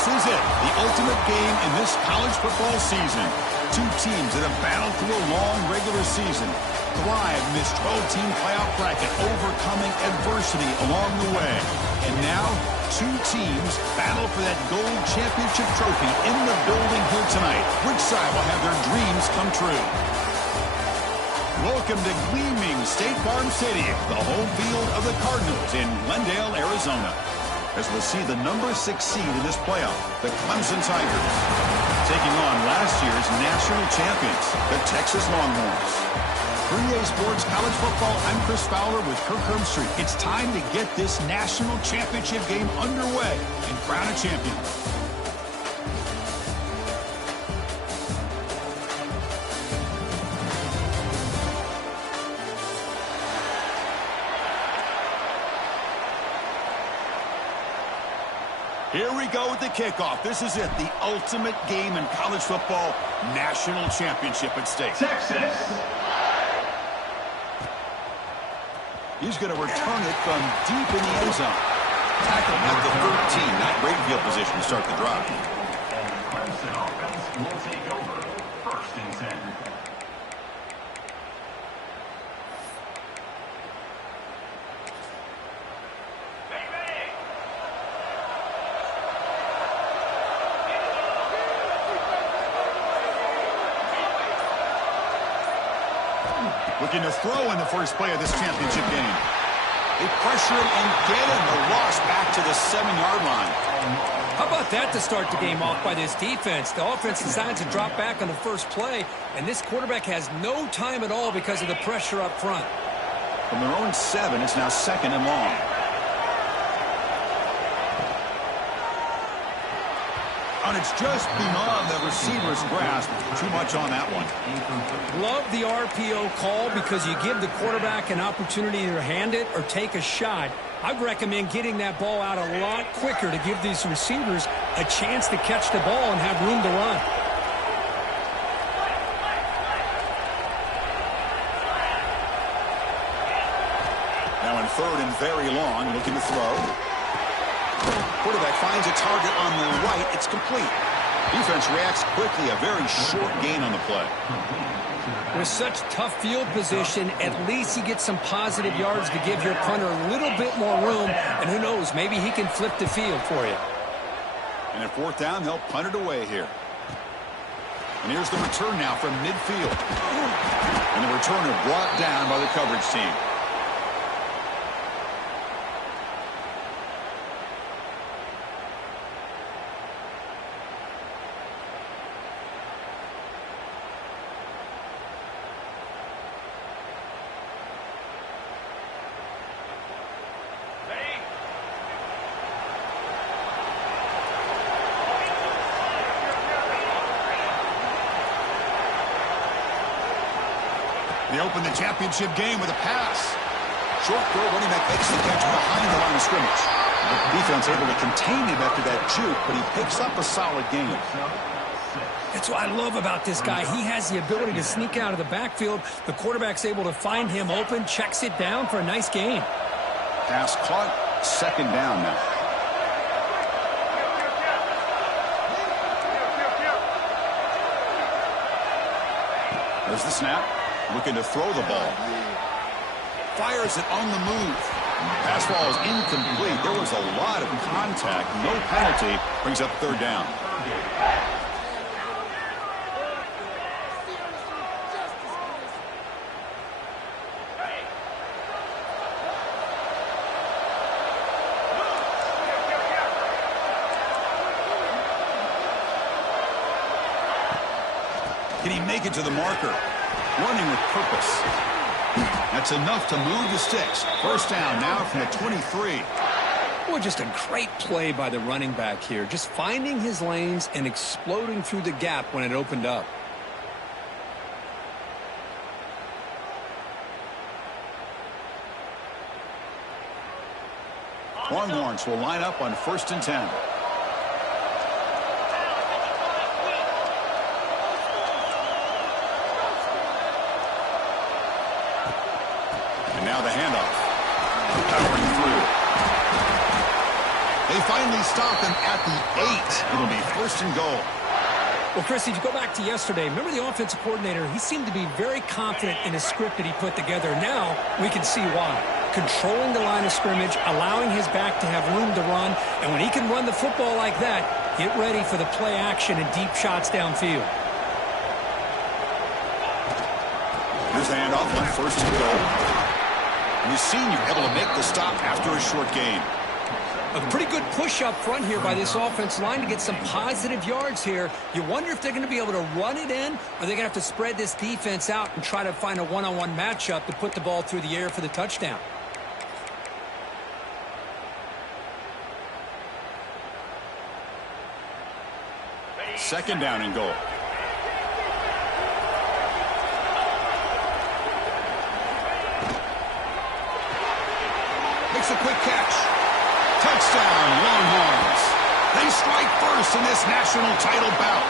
This is it, the ultimate game in this college football season. Two teams that have battled through a long regular season, thrive in this 12-team playoff bracket, overcoming adversity along the way. And now, two teams battle for that gold championship trophy in the building here tonight. Which side will have their dreams come true? Welcome to gleaming State Farm Stadium, the home field of the Cardinals in Glendale, Arizona, as we'll see the number 6 seed in this playoff, the Clemson Tigers, taking on last year's national champions, the Texas Longhorns. For EA Sports College Football, I'm Chris Fowler with Kirk Herbstreit. It's time to get this national championship game underway and crown a champion. Here we go with the kickoff. This is it, the ultimate game in college football, national championship at stake. Texas. He's going to return it from deep in the end zone. Tackle at the 13, not great field position to start the drive. Clemson offense will take over. 1st and 10. Looking to throw in the first play of this championship game. They pressure him and get him. The loss back to the 7-yard line. How about that to start the game off by this defense? The offense decides to drop back on the first play, and this quarterback has no time at all because of the pressure up front. From their own 7, it's now 2nd and long. And it's just beyond the receiver's grasp. Too much on that one. Love the RPO call because you give the quarterback an opportunity to hand it or take a shot. I'd recommend getting that ball out a lot quicker to give these receivers a chance to catch the ball and have room to run. Now in 3rd and very long, looking to throw. Quarterback finds a target on the right. It's complete. Defense reacts quickly. A very short gain on the play. With such tough field position, at least you get some positive yards to give your punter a little bit more room. And who knows, maybe he can flip the field for you. And at 4th down, they'll punt it away here. And here's the return now from midfield. And the returner brought down by the coverage team. They open the championship game with a pass. Short throw, running back makes the catch behind the line of scrimmage. The defense able to contain him after that juke, but he picks up a solid gain. That's what I love about this guy. He has the ability to sneak out of the backfield. The quarterback's able to find him open, checks it down for a nice gain. Pass caught, 2nd down now. There's the snap. Looking to throw the ball. Fires it on the move. Pass ball is incomplete. There was a lot of contact. No penalty. Brings up 3rd down. Can he make it to the marker? Running with purpose. That's enough to move the sticks. 1st down now from the 23. Boy, just a great play by the running back here. Just finding his lanes and exploding through the gap when it opened up. Longhorns will line up on 1st and 10. And now the handoff. Powering through. They finally stop him at the 8. It'll be first and goal. Well, Chris, if you go back to yesterday, remember the offensive coordinator, he seemed to be very confident in the script that he put together. Now we can see why. Controlling the line of scrimmage, allowing his back to have room to run, and when he can run the football like that, get ready for the play action and deep shots downfield. Here's the handoff on first and goal. And the senior able to make the stop after a short gain. A pretty good push up front here by this offense line to get some positive yards here. You wonder if they're going to be able to run it in, or they're going to have to spread this defense out and try to find a one-on-one matchup to put the ball through the air for the touchdown. Second down and goal. Makes a quick catch. Touchdown, Longhorns. They strike first in this national title bout.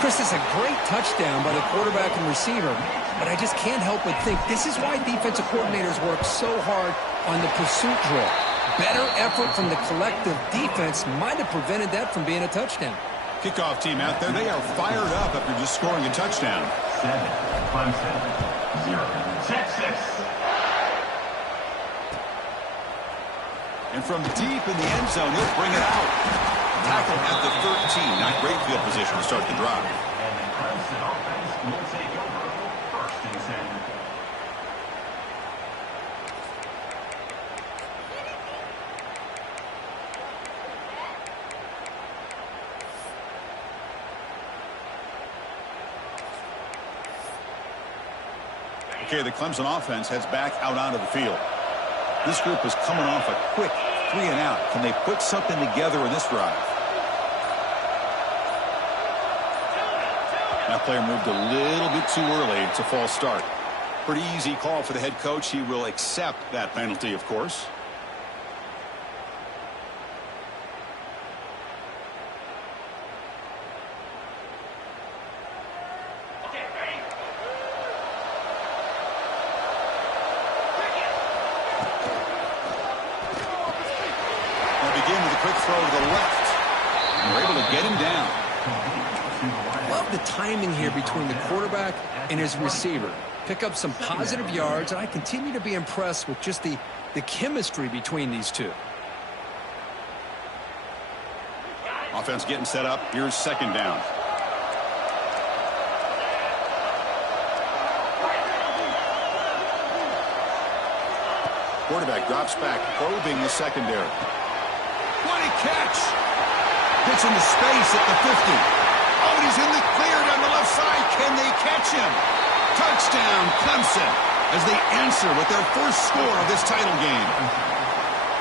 Chris, is a great touchdown by the quarterback and receiver, but I just can't help but think this is why defensive coordinators work so hard on the pursuit drill. Better effort from the collective defense might have prevented that from being a touchdown. Kickoff team out there, they are fired up after just scoring a touchdown. 7, Clemson, 0, 6. And from deep in the end zone, he'll bring it out. Tackle at the 13. Not great field position to start the drive. And the Clemson offense will take over first and 10. Okay, the Clemson offense heads back out onto the field. This group is coming off a quick 3 and out. Can they put something together in this drive? That player moved a little bit too early. It's a false start. Pretty easy call for the head coach. He will accept that penalty, of course. Throw to the left. And we're able to get him down. Love the timing here between the quarterback and his receiver. Pick up some positive yards, and I continue to be impressed with just the chemistry between these two. Offense getting set up. Here's second down. Quarterback drops back, probing the secondary. What a catch! Gets into space at the 50. Oh, and he's in the clear down the left side. Can they catch him? Touchdown, Clemson, as they answer with their first score of this title game.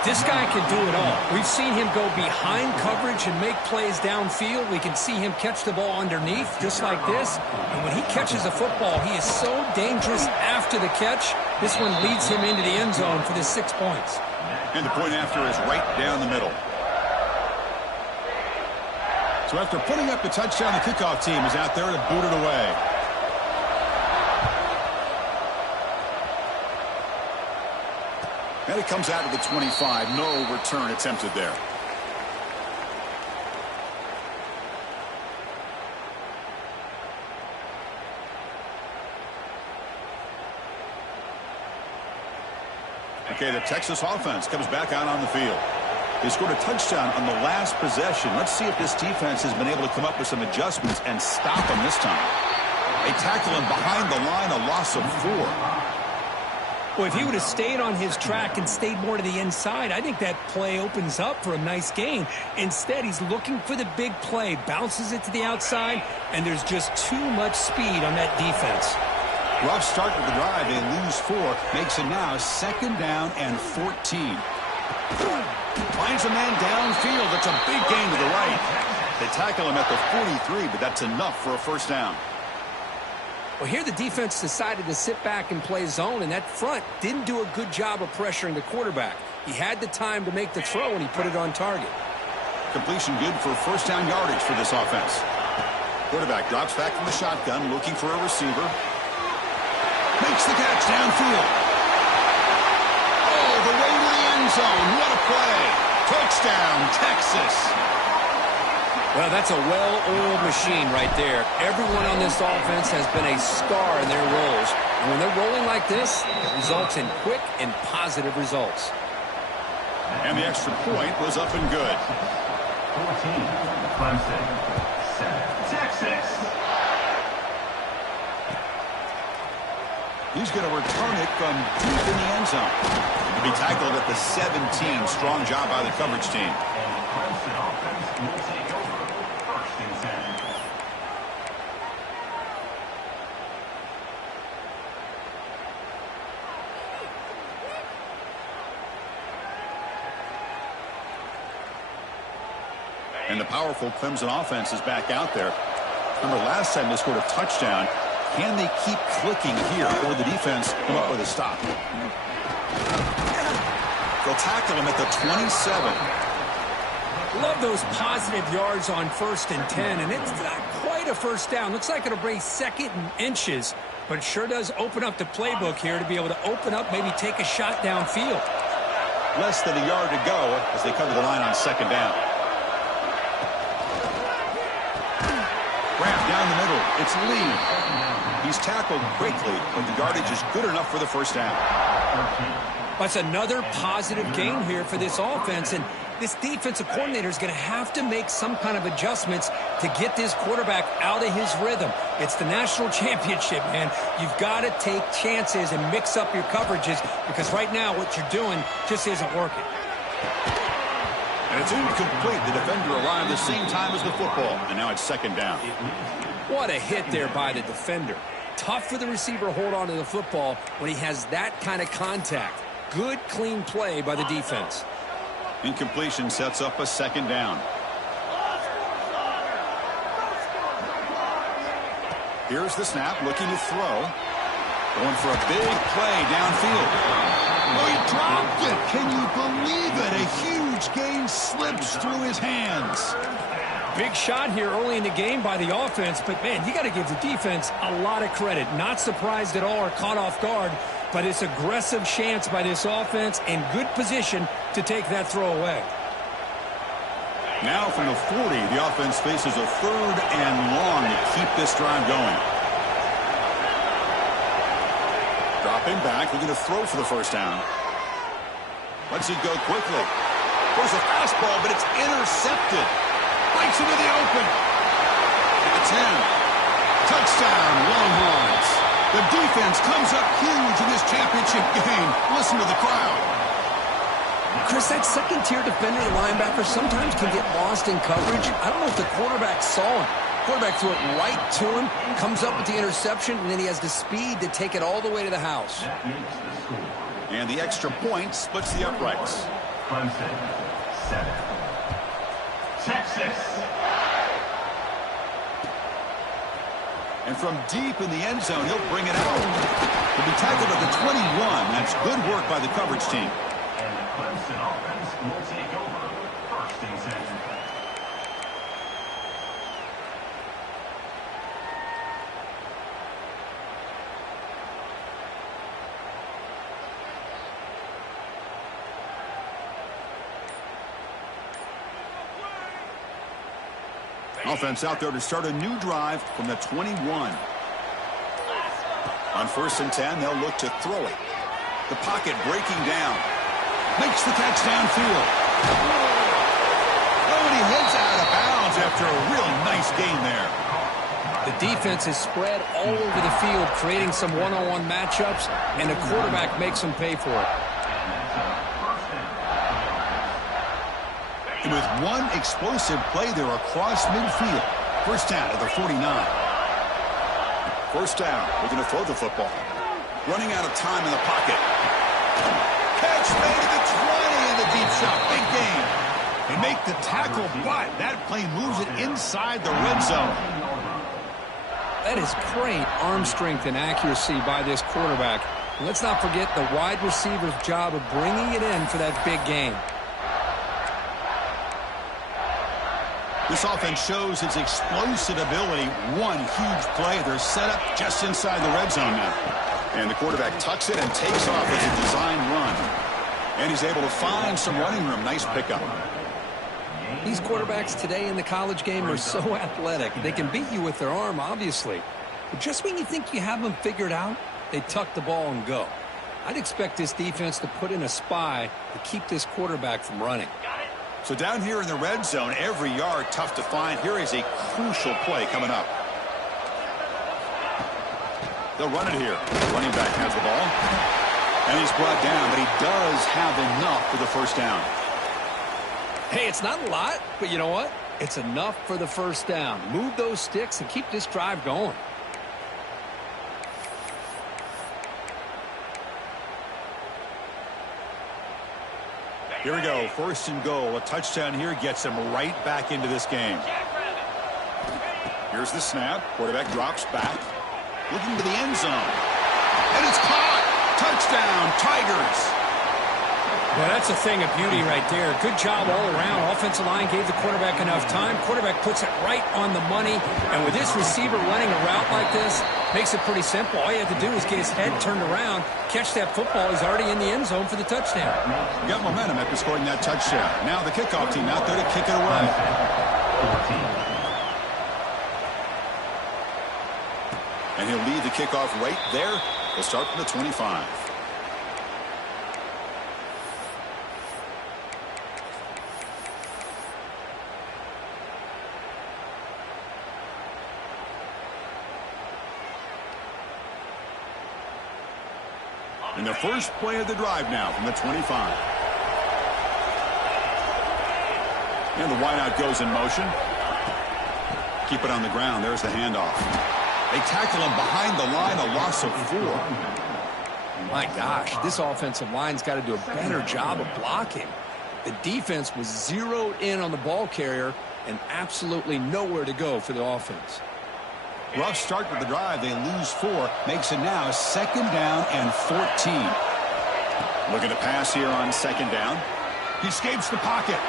This guy can do it all. We've seen him go behind coverage and make plays downfield. We can see him catch the ball underneath, just like this. And when he catches a football, he is so dangerous after the catch. This one leads him into the end zone for the 6 points. And the point after is right down the middle. So after putting up the touchdown, the kickoff team is out there to boot it away. And it comes out to the 25. No return attempted there. Okay, the Texas offense comes back out on the field. They scored a touchdown on the last possession. Let's see if this defense has been able to come up with some adjustments and stop them this time. They tackle him behind the line, a loss of 4. Well, if he would have stayed on his track and stayed more to the inside, I think that play opens up for a nice gain. Instead, he's looking for the big play, bounces it to the outside, and there's just too much speed on that defense. Rough start to the drive. They lose 4. Makes it now second down and 14. Finds a man downfield. That's a big gain to the right. They tackle him at the 43, but that's enough for a first down. Well, here the defense decided to sit back and play zone, and that front didn't do a good job of pressuring the quarterback. He had the time to make the throw, and he put it on target. Completion good for first down yardage for this offense. Quarterback drops back from the shotgun, looking for a receiver. Makes the catch downfield. Oh, the way to the end zone. What a play. Touchdown, Texas. Well, that's a well-oiled machine right there. Everyone on this offense has been a star in their roles. And when they're rolling like this, it results in quick and positive results. And the extra point was up and good. 14, Clemson. 7, Texas. He's going to return it from deep in the end zone. To be tackled at the 17. Strong job by the coverage team. And the Clemson offense will take over. First and 10. And the powerful Clemson offense is back out there. Remember, last time they scored a touchdown. Can they keep clicking here, or the defense come up with a stop? They'll tackle him at the 27. Love those positive yards on 1st and 10, and it's not quite a first down. Looks like it'll bring 2nd and inches, but it sure does open up the playbook here to be able to open up, maybe take a shot downfield. Less than a yard to go as they cover the line on 2nd down. Wrap down the middle. It's Lee. He's tackled quickly, but the yardage is good enough for the first down. That's another positive gain here for this offense, and this defensive coordinator is going to have to make some kind of adjustments to get this quarterback out of his rhythm. It's the national championship, man. You've got to take chances and mix up your coverages, because right now what you're doing just isn't working. And it's incomplete. The defender arrived the same time as the football, and now it's 2nd down. What a hit there by the defender. Tough for the receiver to hold on to the football when he has that kind of contact. Good, clean play by the defense. Incompletion sets up a 2nd down. Here's the snap, looking to throw. Going for a big play downfield. Oh, he dropped it. Can you believe it? A huge gain slips through his hands. Big shot here early in the game by the offense, but, man, you got to give the defense a lot of credit. Not surprised at all or caught off guard, but it's aggressive chance by this offense and good position to take that throw away. Now from the 40, the offense faces a 3rd and long to keep this drive going. Dropping back, looking to throw for the first down. Lets it go quickly. There's a fastball, but it's intercepted. Breaks into the open. It's in. Touchdown, Longhorns. The defense comes up huge in this championship game. Listen to the crowd. Chris, that second-tier defender, the linebacker, sometimes can get lost in coverage. I don't know if the quarterback saw him. Quarterback threw it right to him, comes up with the interception, and then he has the speed to take it all the way to the house. And the extra point splits the uprights. Clemson, 7. Texas. And from deep in the end zone, he'll bring it out. He'll be tackled at the 21. That's good work by the coverage team. And the Clemson offense will take over. 1st and 10. Offense out there to start a new drive from the 21. On 1st and 10, they'll look to throw it. The pocket breaking down. Makes the catch downfield. Oh, and he heads out of bounds after a real nice gain there. The defense is spread all over the field, creating some one-on-one matchups, and the quarterback makes them pay for it. And with one explosive play there across midfield. First down at the 49. First down, looking to throw the football. Running out of time in the pocket. Catch made at the 20 in the deep shot. Big gain. They make the tackle, but that play moves it inside the red zone. That is great arm strength and accuracy by this quarterback. And let's not forget the wide receiver's job of bringing it in for that big gain. This offense shows its explosive ability. One huge play. They're set up just inside the red zone now. And the quarterback tucks it and takes off with a design run. And he's able to find some running room. Nice pickup. These quarterbacks today in the college game are so athletic. They can beat you with their arm, obviously. But just when you think you have them figured out, they tuck the ball and go. I'd expect this defense to put in a spy to keep this quarterback from running. So down here in the red zone, every yard tough to find. Here is a crucial play coming up. They'll run it here. The running back has the ball. And he's brought down, but he does have enough for the first down. Hey, it's not a lot, but you know what? It's enough for the first down. Move those sticks and keep this drive going. Here we go. First and goal. A touchdown here gets him right back into this game. Here's the snap. Quarterback drops back. Looking to the end zone. And it's caught. Touchdown, Tigers. Well, that's a thing of beauty right there. Good job all around. Offensive line gave the quarterback enough time. Quarterback puts it right on the money. And with this receiver running a route like this, makes it pretty simple. All you have to do is get his head turned around, catch that football. He's already in the end zone for the touchdown. Got momentum after scoring that touchdown. Now the kickoff team out there to kick it away. And he'll lead the kickoff right there. They'll start from the 25. And the first play of the drive now from the 25. And the wideout goes in motion. Keep it on the ground. There's the handoff. They tackle him behind the line, a loss of 4. My gosh, this offensive line's got to do a better job of blocking. The defense was zeroed in on the ball carrier and absolutely nowhere to go for the offense. Rough start to the drive. They lose 4. Makes it now 2nd down and 14. Looking to pass here on 2nd down. He escapes the pocket.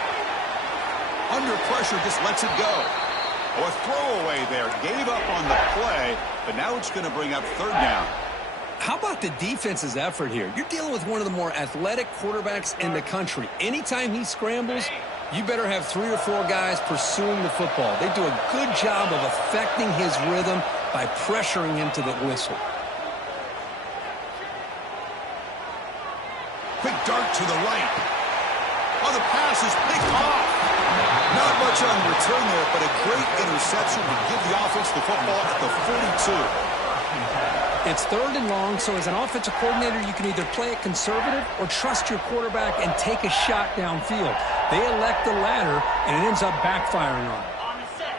Under pressure, just lets it go. Oh, a throwaway there. Gave up on the play, but now it's going to bring up 3rd down. How about the defense's effort here? You're dealing with one of the more athletic quarterbacks in the country. Anytime he scrambles, you better have 3 or 4 guys pursuing the football. They do a good job of affecting his rhythm by pressuring him to the whistle. Quick dart to the right. Oh, the pass is picked off. Not much on return there, but a great interception to give the offense the football at the 42. It's 3rd and long, so as an offensive coordinator, you can either play it conservative or trust your quarterback and take a shot downfield. They elect the latter, and it ends up backfiring on them.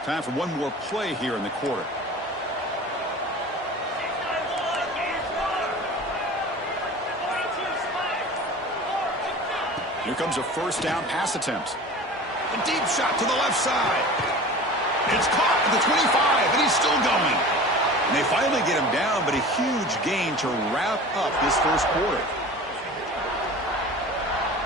Time for one more play here in the quarter. Here comes a first down pass attempt. A deep shot to the left side. It's caught at the 25, and he's still going. And they finally get him down, but a huge gain to wrap up this first quarter.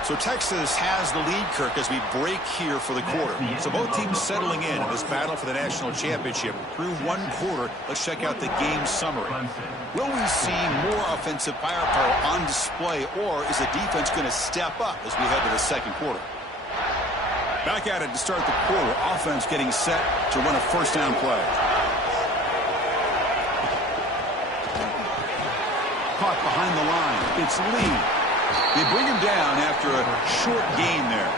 So Texas has the lead, Kirk, as we break here for the quarter. So both teams settling in this battle for the national championship through one quarter. Let's check out the game summary. Will we see more offensive firepower on display, or is the defense going to step up as we head to the second quarter? Back at it to start the quarter. Offense getting set to run a first down play. Caught behind the line. It's Lee. They bring him down after a short gain there.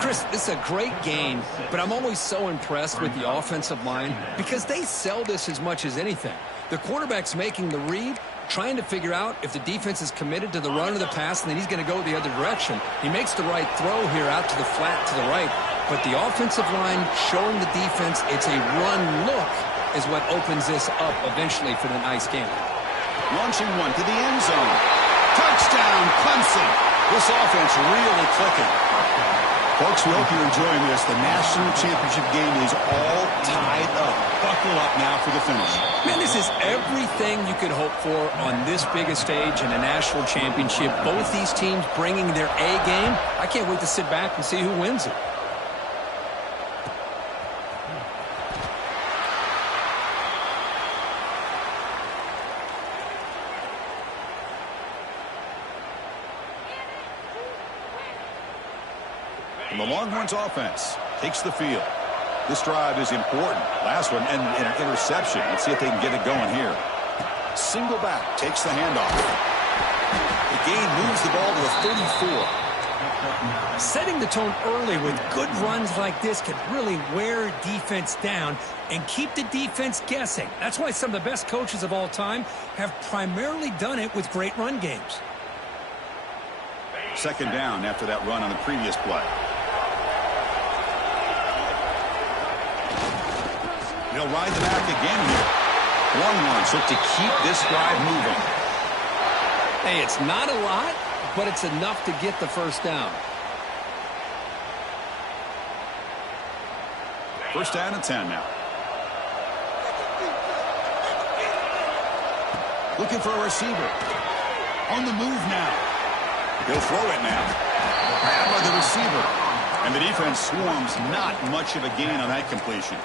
Chris, this is a great game, but I'm always so impressed with the offensive line because they sell this as much as anything. The quarterback's making the read, trying to figure out if the defense is committed to the run or the pass, and then he's going to go the other direction. He makes the right throw here out to the flat to the right, but the offensive line showing the defense it's a run look is what opens this up eventually for the nice game. Launching one to the end zone. Touchdown, Clemson. This offense really clicking. Folks, we hope you're enjoying this. The national championship game is all tied up. Buckle up now for the finish. Man, this is everything you could hope for on this big a stage in a national championship. Both these teams bringing their A game. I can't wait to sit back and see who wins it. And the Longhorns offense takes the field. This drive is important. Last one, and an interception. Let's see if they can get it going here. Single back, takes the handoff. The gain moves the ball to the 34. Setting the tone early with good runs like this can really wear defense down and keep the defense guessing. That's why some of the best coaches of all time have primarily done it with great run games. Second down after that run on the previous play. They'll ride the back again here. Longhorns look to keep this drive moving. Hey, it's not a lot, but it's enough to get the first down. First down and 10 now. Looking for a receiver. On the move now. He'll throw it now. Grabbed by the receiver. And the defense swarms, not much of a gain on that completion.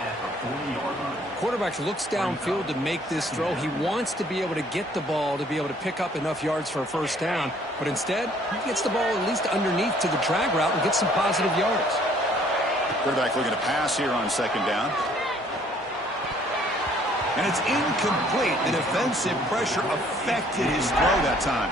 Quarterback looks downfield to make this throw. He wants to be able to get the ball to be able to pick up enough yards for a first down. But instead, he gets the ball at least underneath to the drag route and gets some positive yards. Quarterback looking to pass here on second down. And it's incomplete. The defensive pressure affected his throw that time.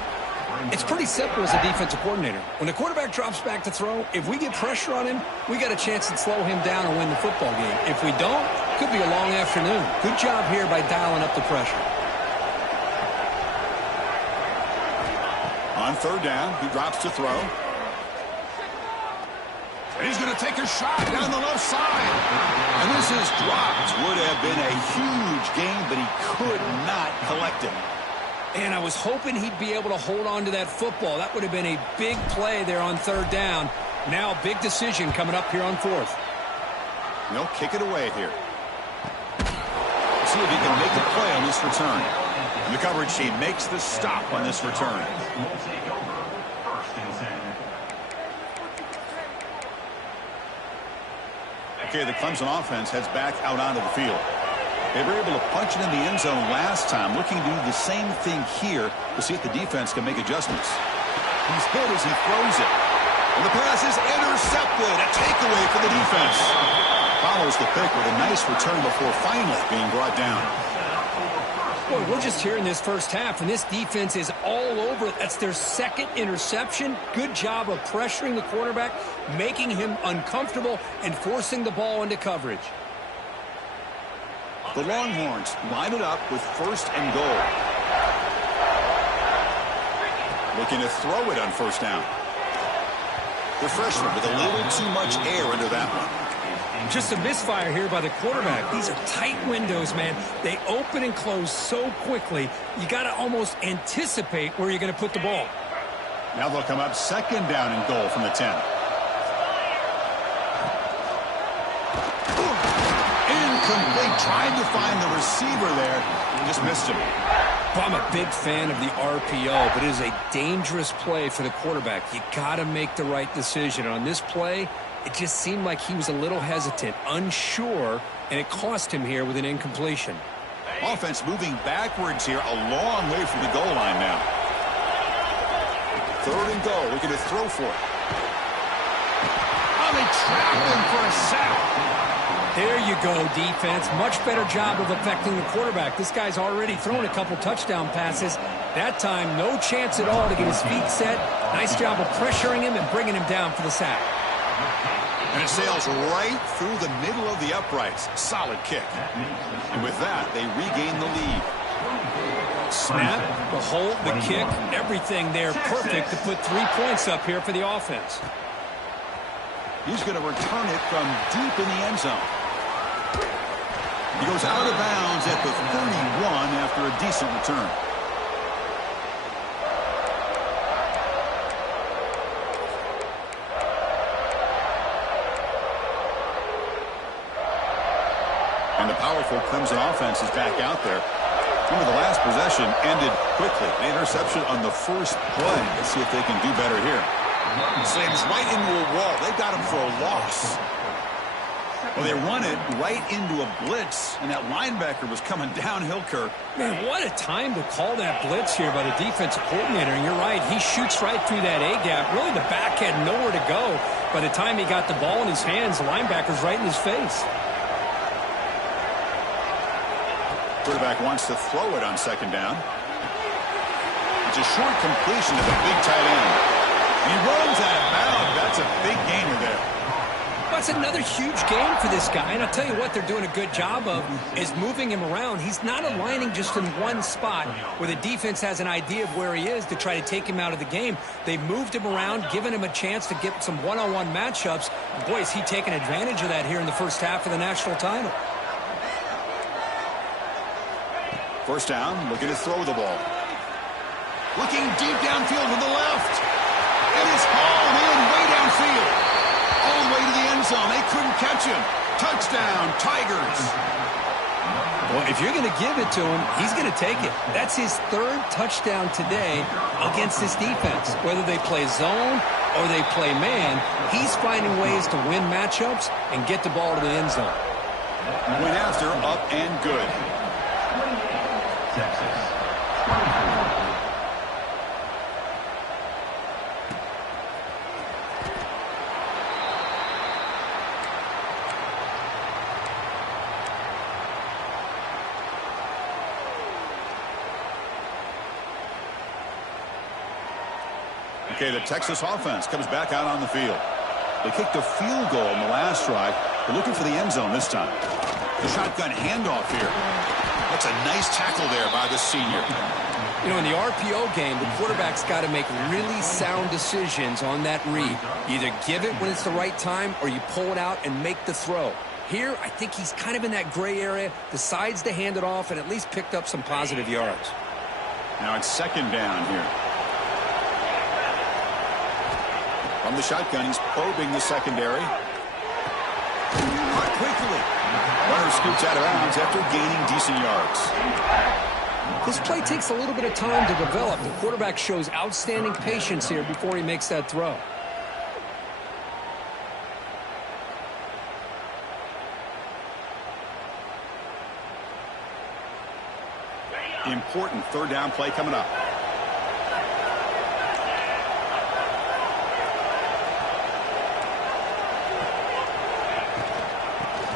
It's pretty simple as a defensive coordinator. When the quarterback drops back to throw, if we get pressure on him, we got a chance to slow him down and win the football game. If we don't, could be a long afternoon. Good job here by dialing up the pressure. On third down, he drops to throw. And he's going to take a shot down the left side. And this is dropped. Would have been a huge gain, but he could not collect it. And I was hoping he'd be able to hold on to that football. That would have been a big play there on third down. Now a big decision coming up here on fourth. They'll kick it away here. See if he can make a play on this return. And the coverage team makes the stop on this return. Okay, the Clemson offense heads back out onto the field. They were able to punch it in the end zone last time, looking to do the same thing here to see if the defense can make adjustments. He's hit as he throws it. And the pass is intercepted. A takeaway for the defense. Follows the pick with a nice return before finally being brought down. Boy, we're just here in this first half, and this defense is all over it. That's their second interception. Good job of pressuring the quarterback, making him uncomfortable, and forcing the ball into coverage. The Longhorns line it up with first and goal. Looking to throw it on first down. The freshman with a little too much air under that one. Just a misfire here by the quarterback. These are tight windows, man. They open and close so quickly, you got to almost anticipate where you're going to put the ball. Now they'll come up second down and goal from the 10. Incomplete. Tried to find the receiver there. Just missed him. Well, I'm a big fan of the RPO, but it is a dangerous play for the quarterback. You got to make the right decision. And on this play, it just seemed like he was a little hesitant, unsure, and it cost him here with an incompletion. Offense moving backwards here, a long way from the goal line now. Third and goal, looking to throw for it. Oh, they trapped him for a sack. There you go, defense. Much better job of affecting the quarterback. This guy's already thrown a couple touchdown passes. That time, no chance at all to get his feet set. Nice job of pressuring him and bringing him down for the sack. And it sails right through the middle of the uprights. Solid kick. And with that, they regain the lead. Snap, the hold, the kick, everything there perfect to put 3 points up here for the offense. He's going to return it from deep in the end zone. He goes out of bounds at the 31 after a decent return. And the powerful Clemson offense is back out there. Remember, the last possession ended quickly. An interception on the first play. Let's see if they can do better here. Slams right into a wall. They got him for a loss. Well, they run it right into a blitz, and that linebacker was coming downhill, Kirk. Man, what a time to call that blitz here by the defensive coordinator. And you're right, he shoots right through that A-gap. Really, the back had nowhere to go. By the time he got the ball in his hands, the linebacker's right in his face. Quarterback wants to throw it on second down. It's a short completion to the big tight end. He runs out of bounds. That's a big gainer there. That's another huge game for this guy, and I'll tell you what they're doing a good job of is moving him around. He's not aligning just in one spot where the defense has an idea of where he is to try to take him out of the game. They've moved him around, given him a chance to get some one-on-one matchups. Boy, is he taking advantage of that here in the first half of the national title. First down, looking to throw the ball. Looking deep downfield to the left. It is hauled in way downfield. All the way to the end zone. They couldn't catch him. Touchdown, Tigers. Well, if you're going to give it to him, he's going to take it. That's his third touchdown today against this defense. Whether they play zone or they play man, he's finding ways to win matchups and get the ball to the end zone. Went after, up and good. Texas. Okay, the Texas offense comes back out on the field. They kicked a field goal in the last drive. They're looking for the end zone this time. The shotgun handoff here. That's a nice tackle there by the senior. You know, in the RPO game, the quarterback's got to make really sound decisions on that read. Either give it when it's the right time or you pull it out and make the throw. Here, I think he's kind of in that gray area, decides to hand it off and at least picked up some positive yards. Now it's second down here. From the shotgun, he's probing the secondary. Caught quickly. Runner scoots out of bounds after gaining decent yards. This play takes a little bit of time to develop. The quarterback shows outstanding patience here before he makes that throw. Important third down play coming up.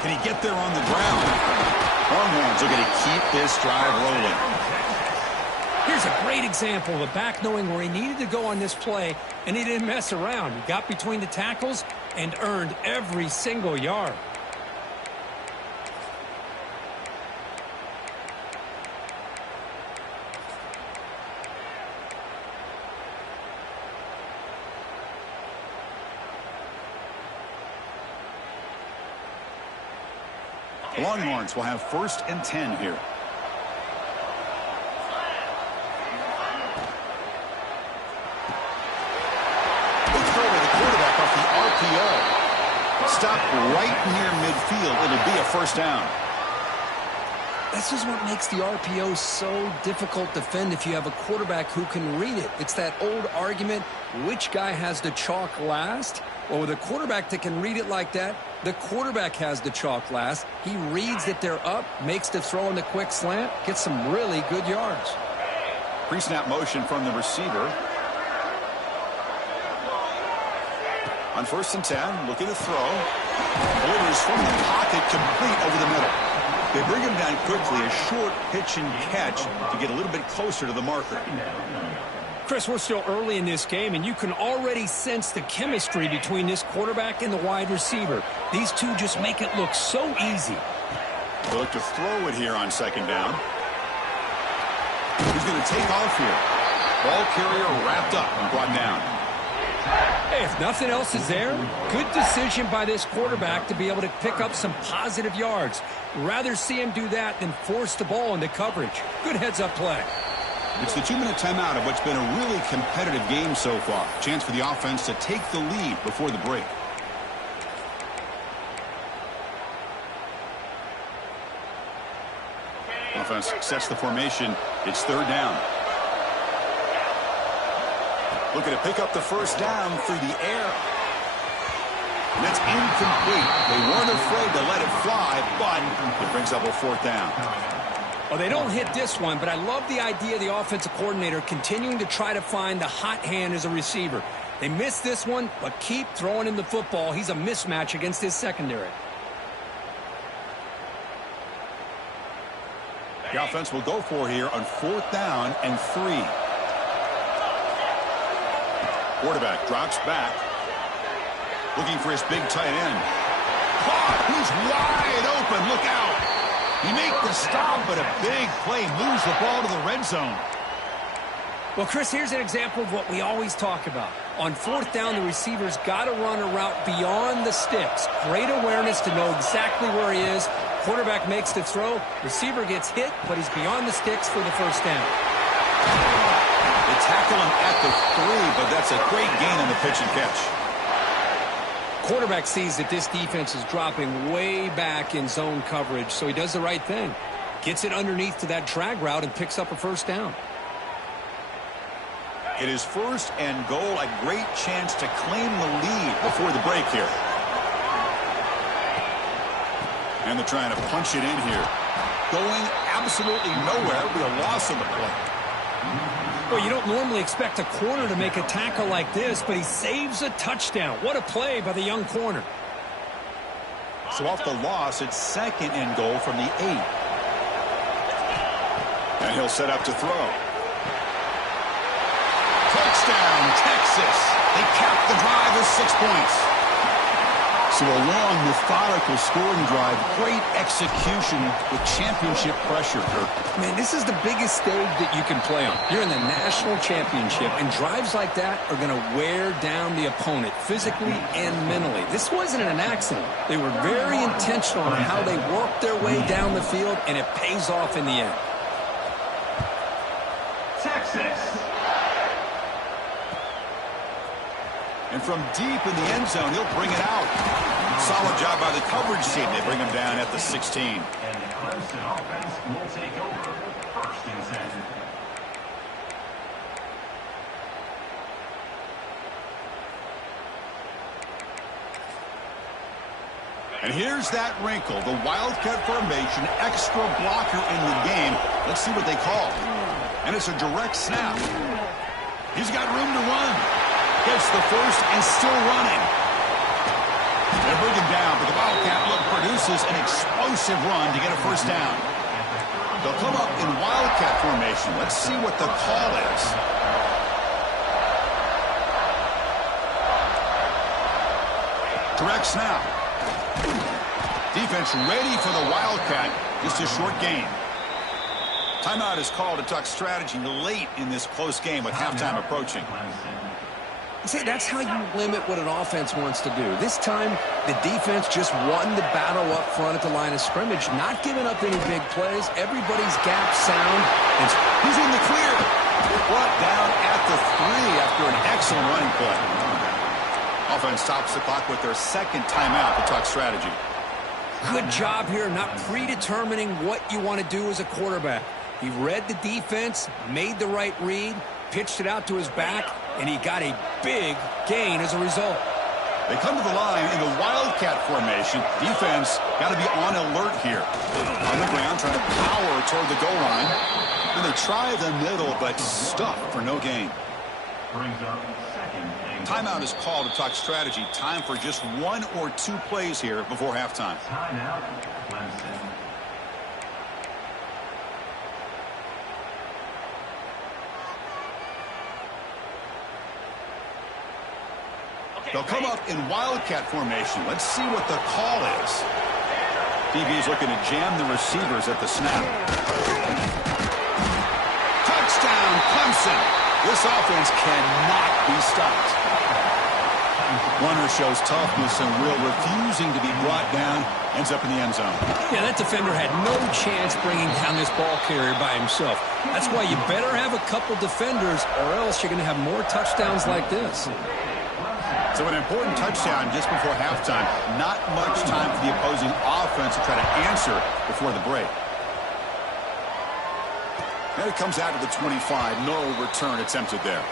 Can he get there on the ground? Longhorns are going to keep this drive rolling. Here's a great example of a back knowing where he needed to go on this play, and he didn't mess around. He got between the tackles and earned every single yard. The Longhorns will have 1st and 10 here. Good throw by the quarterback off the RPO. Stop right near midfield. It'll be a first down. This is what makes the RPO so difficult to defend if you have a quarterback who can read it. It's that old argument, which guy has the chalk last? Well, with a quarterback that can read it like that, the quarterback has the chalk last. He reads that they're up, makes the throw in the quick slant, gets some really good yards. Pre-snap motion from the receiver. On 1st and 10, looking to throw. Delivers from the pocket, complete over the middle. They bring him down quickly, a short pitch and catch to get a little bit closer to the marker. Chris, we're still early in this game, and you can already sense the chemistry between this quarterback and the wide receiver. These two just make it look so easy. They look to throw it here on second down. He's going to take off here. Ball carrier wrapped up and brought down. Hey, if nothing else is there, good decision by this quarterback to be able to pick up some positive yards. Rather see him do that than force the ball into coverage. Good heads-up play. It's the 2-minute timeout of what's been a really competitive game so far. Chance for the offense to take the lead before the break. Offense sets the formation. It's third down. Looking to pick up the first down through the air. And it's incomplete. They weren't afraid to let it fly, but it brings up a 4th down. Well, they don't hit this one, but I love the idea of the offensive coordinator continuing to try to find the hot hand as a receiver. They missed this one, but keep throwing him the football. He's a mismatch against his secondary. The offense will go for here on 4th down and 3. Quarterback drops back, looking for his big tight end. He's wide open. Look out. He made the stop, but a big play moves the ball to the red zone. Well, Chris, here's an example of what we always talk about. On 4th down, the receiver's got to run a route beyond the sticks. Great awareness to know exactly where he is. Quarterback makes the throw. Receiver gets hit, but he's beyond the sticks for the first down. They tackle him at the 3, but that's a great gain on the pitch and catch. Quarterback sees that this defense is dropping way back in zone coverage, so he does the right thing. Gets it underneath to that drag route and picks up a first down. It is 1st and goal, a great chance to claim the lead before the break here. And they're trying to punch it in here. Going absolutely nowhere. It'll be a loss of the play. Well, you don't normally expect a corner to make a tackle like this, but he saves a touchdown. What a play by the young corner. So off the loss, it's 2nd and goal from the 8. And he'll set up to throw. Touchdown, Texas. They cap the drive with 6 points. So a long, methodical scoring drive. Great execution with championship pressure, Kirk. Man, this is the biggest stage that you can play on. You're in the national championship, and drives like that are going to wear down the opponent physically and mentally. This wasn't an accident. They were very intentional on how they worked their way down the field, and it pays off in the end. Texas. And from deep in the end zone, he'll bring it out. Solid job by the coverage team. They bring him down at the 16. And the Clemson offense will take over 1st and 10. And here's that wrinkle, the Wildcat formation, extra blocker in the game. Let's see what they call. And it's a direct snap. He's got room to run. Gets the first and still running. They bring him down, but the Wildcat look produces an explosive run to get a first down. They'll come up in Wildcat formation. Let's see what the call is. Direct snap. Defense ready for the Wildcat. Just a short gain. Timeout is called to talk strategy late in this close game with halftime approaching. See, that's how you limit what an offense wants to do. This time, the defense just won the battle up front at the line of scrimmage, not giving up any big plays. Everybody's gap sound. And he's in the clear. Brought down at the 3 after an excellent running play. Offense stops the clock with their 2nd timeout to talk strategy. Good job here, not predetermining what you want to do as a quarterback. He read the defense, made the right read, pitched it out to his back, and he got a big gain as a result. They come to the line in the Wildcat formation. Defense got to be on alert here. On the ground, trying to power toward the goal line. And they try the middle, but stuffed for no gain. Brings up 2nd and goal. Timeout is called to talk strategy. Time for just 1 or 2 plays here before halftime. Timeout, Clemson. They'll come up in Wildcat formation. Let's see what the call is. DB's looking to jam the receivers at the snap. Touchdown, Clemson. This offense cannot be stopped. Runner shows toughness and will, refusing to be brought down. Ends up in the end zone. Yeah, that defender had no chance bringing down this ball carrier by himself. That's why you better have a couple defenders, or else you're going to have more touchdowns like this. So an important touchdown just before halftime. Not much time for the opposing offense to try to answer before the break. And it comes out to the 25. No return attempted there.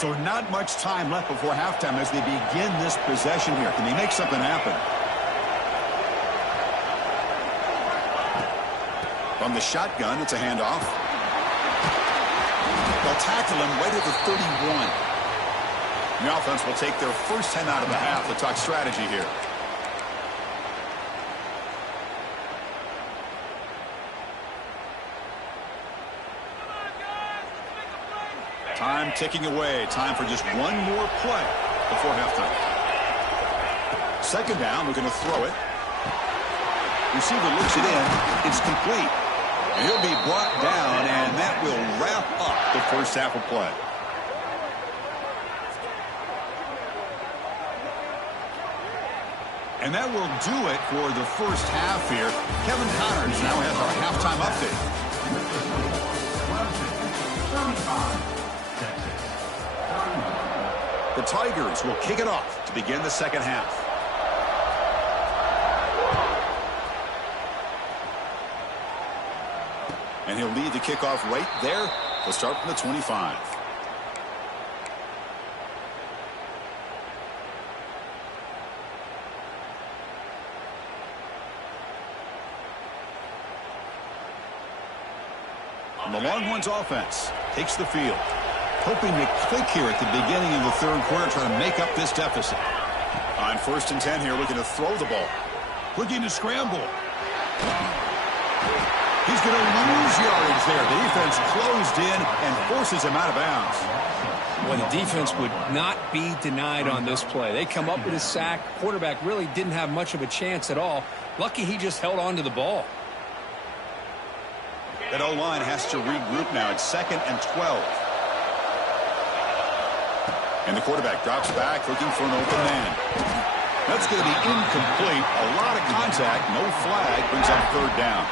So not much time left before halftime as they begin this possession here. Can they make something happen? From the shotgun, it's a handoff. They'll tackle him right at the 31. The offense will take their first timeout of the half to talk strategy here. Time ticking away. Time for just one more play before halftime. Second down, we're going to throw it. Receiver looks it in. It's complete. And he'll be brought down, and that will wrap up the first half of play. And that will do it for the first half here. Kevin Connors now has our halftime update. The Tigers will kick it off to begin the second half. And he'll lead the kickoff right there. He'll start from the 25. And the Longhorns offense takes the field, hoping to click here at the beginning of the third quarter, trying to make up this deficit. On 1st and 10 here, looking to throw the ball. Looking to scramble. He's going to lose yardage there. The defense closed in and forces him out of bounds. Well, the defense would not be denied on this play. They come up with a sack. Quarterback really didn't have much of a chance at all. Lucky he just held on to the ball. That O-line has to regroup now. It's 2nd and 12. And the quarterback drops back looking for an open man. That's going to be incomplete. A lot of contact. No flag. Brings up 3rd down.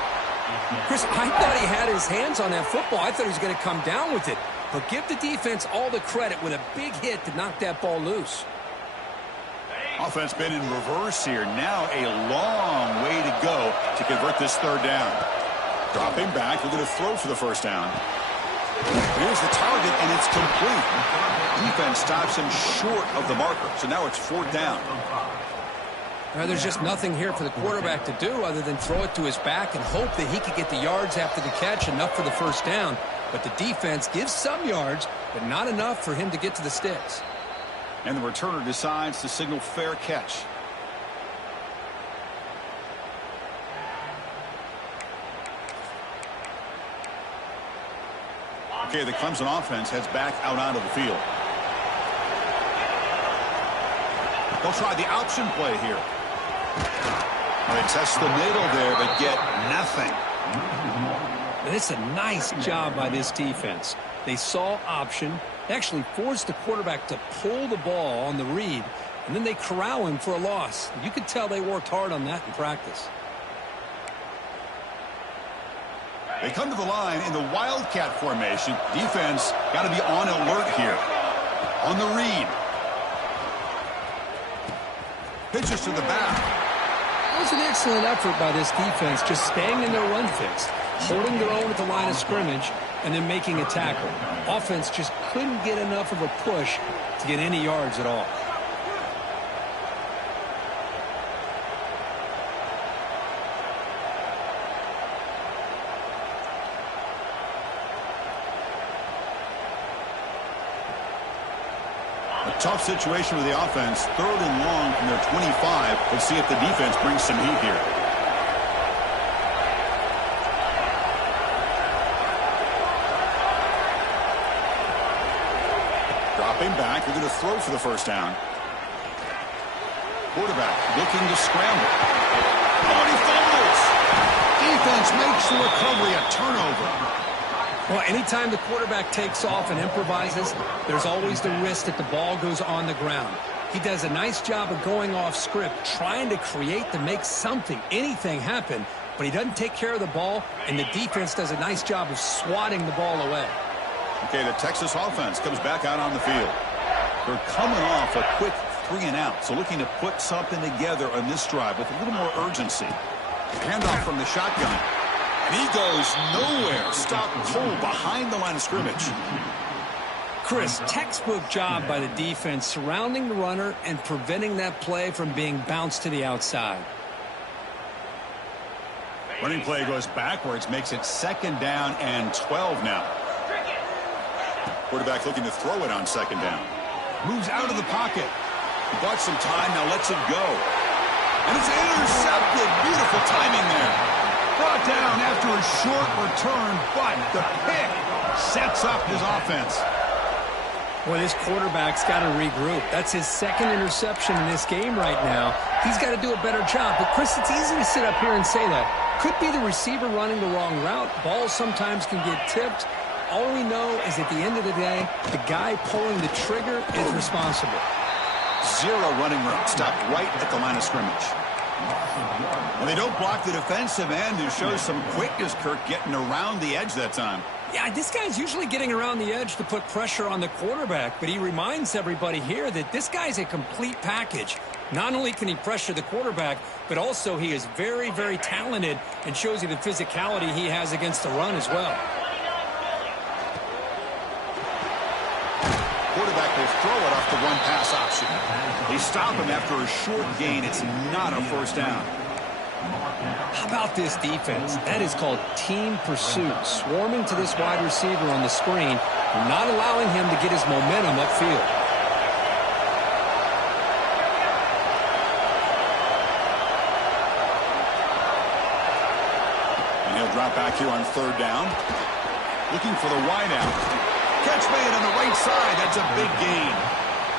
Chris, I thought he had his hands on that football. I thought he was going to come down with it. But give the defense all the credit with a big hit to knock that ball loose. Offense been in reverse here. Now a long way to go to convert this 3rd down. Dropping back. We're going to throw for the first down. Here's the target, and it's complete. Defense stops him short of the marker. So now it's 4th down. There's just nothing here for the quarterback to do other than throw it to his back and hope that he could get the yards after the catch, enough for the first down. But the defense gives some yards, but not enough for him to get to the sticks. And the returner decides to signal fair catch. Okay, the Clemson offense heads back out onto the field. They'll try the option play here. They test the middle there, but get nothing. And it's a nice job by this defense. They saw option. They actually forced the quarterback to pull the ball on the read, and then they corral him for a loss. You could tell they worked hard on that in practice. They come to the line in the Wildcat formation. Defense got to be on alert here. On the read. Pitches to the back. It was an excellent effort by this defense, just staying in their run fix, holding their own at the line of scrimmage, and then making a tackle. Offense just couldn't get enough of a push to get any yards at all. Tough situation with the offense. 3rd and long from their 25. Let's see if the defense brings some heat here. Dropping back. They're going to throw for the first down. Quarterback looking to scramble. Oh, and he fumbles. Defense makes the recovery a turnover. Well, anytime the quarterback takes off and improvises, there's always the risk that the ball goes on the ground. He does a nice job of going off script, trying to create to make something, anything happen, but he doesn't take care of the ball, and the defense does a nice job of swatting the ball away. Okay, the Texas offense comes back out on the field. They're coming off a quick 3-and-out, so looking to put something together on this drive with a little more urgency. Handoff from the shotgun. And he goes nowhere. Stopped cold behind the line of scrimmage. Chris, textbook job by the defense surrounding the runner and preventing that play from being bounced to the outside. Running play goes backwards, makes it 2nd down and 12 now. Quarterback looking to throw it on 2nd down. Moves out of the pocket. He bought some time, now lets it go. And it's intercepted. Beautiful timing there. Brought down after a short return, but the pick sets up his offense. Well, this quarterback's got to regroup. That's his 2nd interception in this game right now. He's got to do a better job. But, Chris, it's easy to sit up here and say that. Could be the receiver running the wrong route. Balls sometimes can get tipped. All we know is at the end of the day, the guy pulling the trigger is responsible. 0 running room. Stopped right at the line of scrimmage. Well, they don't block the defensive end and shows some quickness, Kirk, getting around the edge that time. Yeah, this guy's usually getting around the edge to put pressure on the quarterback, but he reminds everybody here that this guy's a complete package. Not only can he pressure the quarterback, but also he is very, very talented and shows you the physicality he has against the run as well. Quarterback will throw it off the one-pass option. They stop him after a short gain. It's not a 1st down. How about this defense? That is called team pursuit. Swarming to this wide receiver on the screen and not allowing him to get his momentum upfield. And he'll drop back here on 3rd down. Looking for the wideout. Catch made on the right side. That's a big gain.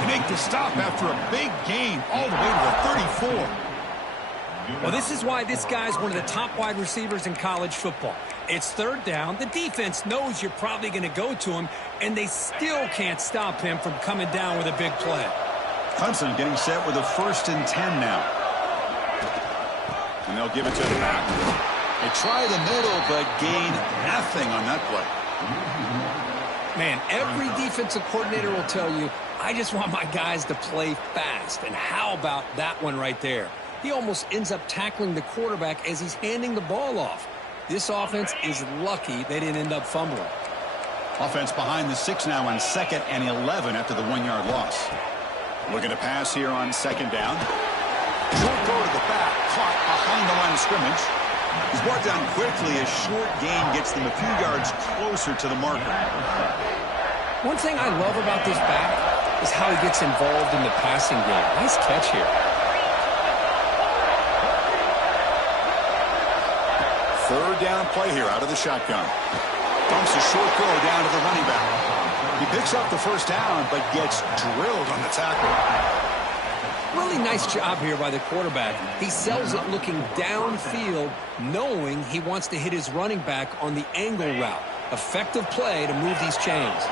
They make the stop after a big gain all the way to the 34. Well, this is why this guy's one of the top wide receivers in college football. It's 3rd down. The defense knows you're probably going to go to him, and they still can't stop him from coming down with a big play. Clemson getting set with a 1st and 10 now. And they'll give it to the back. They try the middle, but gain nothing on that play. Man, every defensive coordinator will tell you, I just want my guys to play fast. And how about that one right there? He almost ends up tackling the quarterback as he's handing the ball off. This offense is lucky they didn't end up fumbling. Offense behind the 6 now on 2nd and 11 after the 1-yard loss. Looking to pass here on 2nd down. Short throw to the back, caught behind the line of scrimmage. He's brought down quickly. A short gain gets them a few yards closer to the marker. One thing I love about this back is how he gets involved in the passing game. Nice catch here. 3rd down play here out of the shotgun. Dumps a short throw down to the running back. He picks up the 1st down, but gets drilled on the tackle. Really nice job here by the quarterback. He sells it looking downfield, knowing he wants to hit his running back on the angle route. Effective play to move these chains.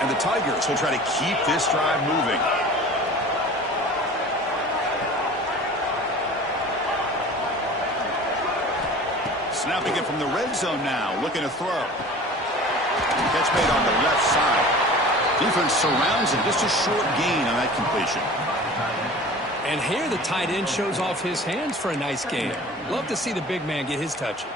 And the Tigers will try to keep this drive moving. Snapping it from the red zone now, looking to throw. Catch made on the left side. Defense surrounds him, just a short gain on that completion. And here the tight end shows off his hands for a nice game. Love to see the big man get his touches.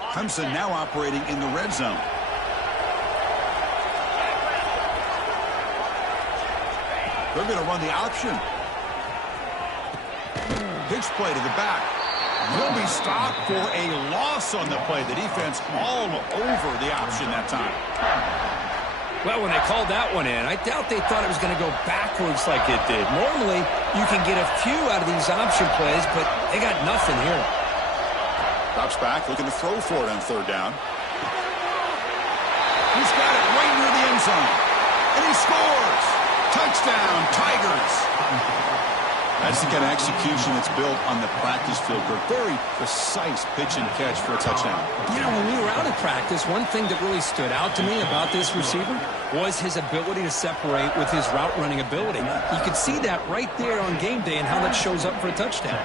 Clemson now operating in the red zone. They're going to run the option. Pitch play to the back. Will be stopped for a loss on the play. The defense all over the option that time. Well, when they called that one in, I doubt they thought it was going to go backwards like it did. Normally, you can get a few out of these option plays, but they got nothing here. Drops back, looking to throw for it on 3rd down. He's got it right near the end zone. And he scores! Touchdown, Tigers! That's the kind of execution that's built on the practice field. A very precise pitch and catch for a touchdown. You know, when we were out at practice, one thing that really stood out to me about this receiver was his ability to separate with his route running ability. You could see that right there on game day and how that shows up for a touchdown.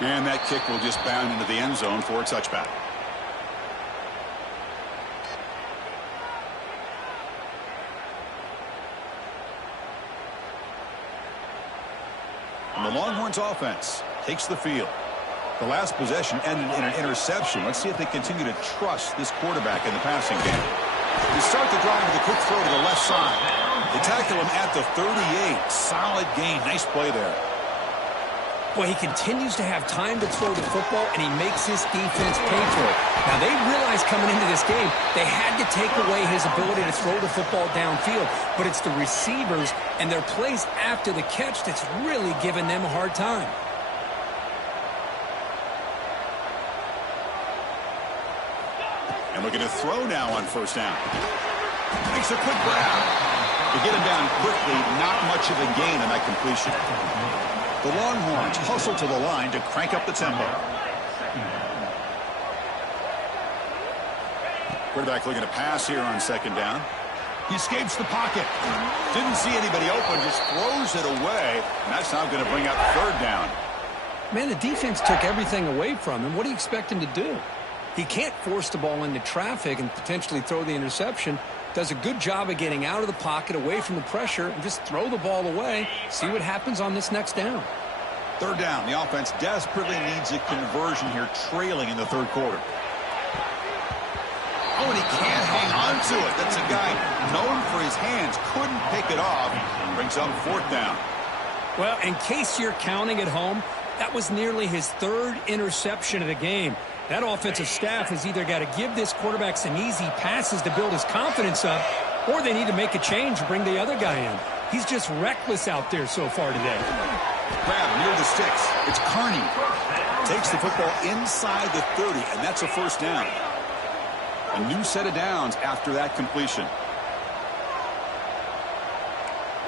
And that kick will just bound into the end zone for a touchback. And the Longhorns offense takes the field. The last possession ended in an interception. Let's see if they continue to trust this quarterback in the passing game. They start the drive with a quick throw to the left side. They tackle him at the 38. Solid gain. Nice play there. Boy, he continues to have time to throw the football, and he makes his defense pay for it. Now, they realized coming into this game they had to take away his ability to throw the football downfield, but it's the receivers and their plays after the catch that's really giving them a hard time. And looking to throw now on first down. Makes a quick grab. To get him down quickly, not much of a gain on that completion. The Longhorns hustle to the line to crank up the tempo. Quarterback looking to pass here on second down. He escapes the pocket. Didn't see anybody open, just throws it away. And that's now going to bring up third down. Man, the defense took everything away from him. What do you expect him to do? He can't force the ball into traffic and potentially throw the interception. Does a good job of getting out of the pocket, away from the pressure, and just throw the ball away. See what happens on this next down. Third down. The offense desperately needs a conversion here, trailing in the third quarter. Oh, and he can't hang on to it. That's a guy known for his hands. Couldn't pick it off. Brings up fourth down. Well, in case you're counting at home, that was nearly his third interception of the game. That offensive staff has either got to give this quarterback some easy passes to build his confidence up, or they need to make a change and bring the other guy in. He's just reckless out there so far today. Grab near the sticks. It's Carney. Takes the football inside the 30, and that's a first down. A new set of downs after that completion.